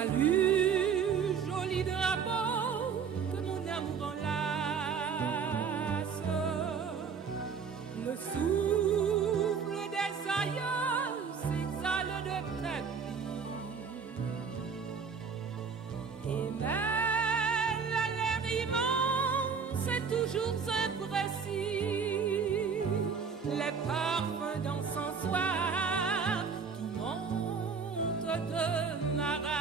Salut, joli drapeau que mon amour enlace. Le souffle des aïeux s'exhale de tes plis. Et mêle à l'air immense et toujours imprécis les parfums d'encensoir qui montent de ma race.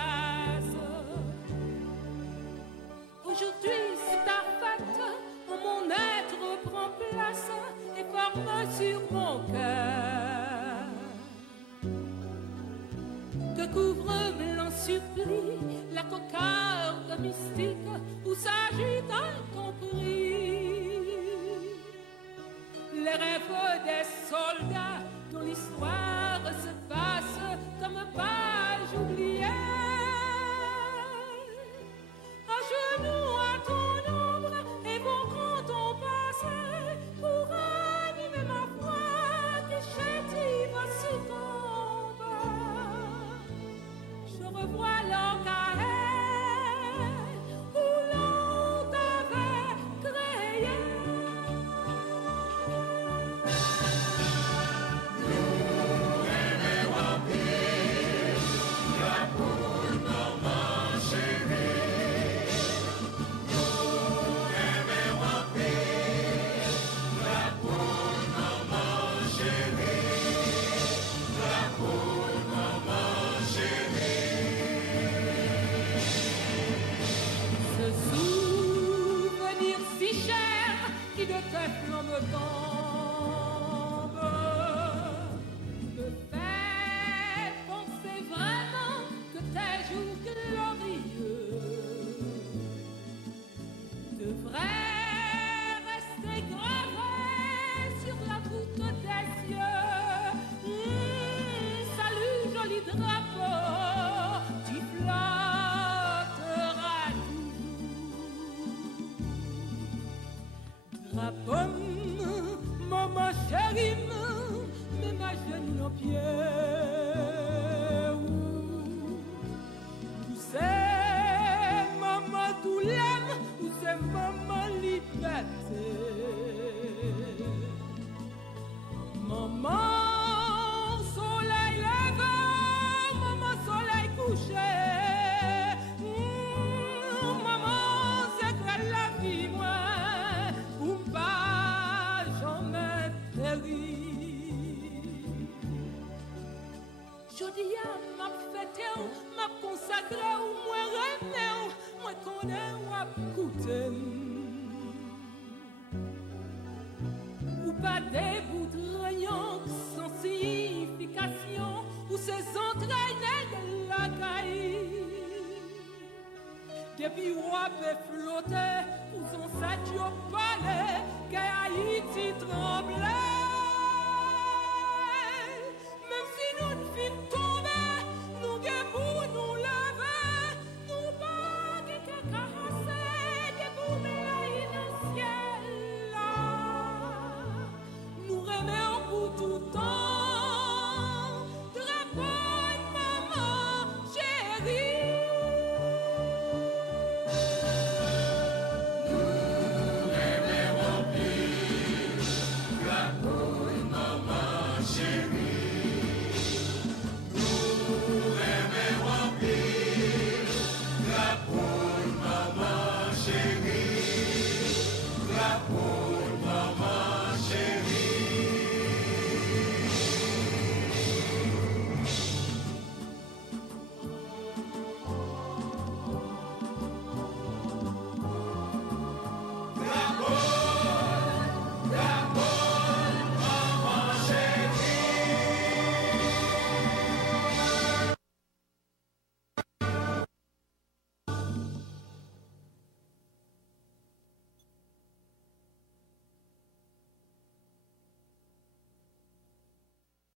Aujourd'hui c'est ta fête, où mon être prend place et forme sur mon cœur. Que couvre blanc supplie la cocarde mystique où s'agite incompris les rêves des soldats dont l'histoire se passe comme page oubliée. À genoux à ton ombre, évoquant ton passé pour animer ma voix qui chétive succombe. Je revois l'Orcahet où l'on t'avait créé. Ce souvenir si cher qui de tes flammes tombe me fait penser vraiment que tes jours glorieux devraient rester gravés sur la voûte des cieux. Salut joli drapeau, tu flotteras toujours. Drapeau, maman chérie, mets ma genoux aux pieds. Où c'est maman douleur, où c'est maman liberté. Maman soleil levé, maman soleil couché. Maman c'est que la vie moi ou pas jamais péri. Jodi a m'a fêté, m'a consacré ou moi rêvé, moi connais ou a coûté. Ou pas des bouts de rayon sans signification, ou ces entrailles de la caille. Depuis ou a fait flotter, ou son sac au palais.